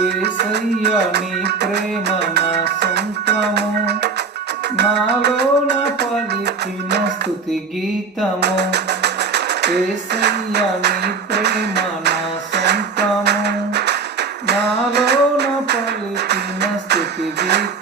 యేసయ్యా నీ ప్రేమ నా సొంతము, నాలోన పలికిన స్తుతి గీతము. యేసయ్యా నీ ప్రేమ నా సొంతము, నాలోన పలికిన స్తుతి గీతము.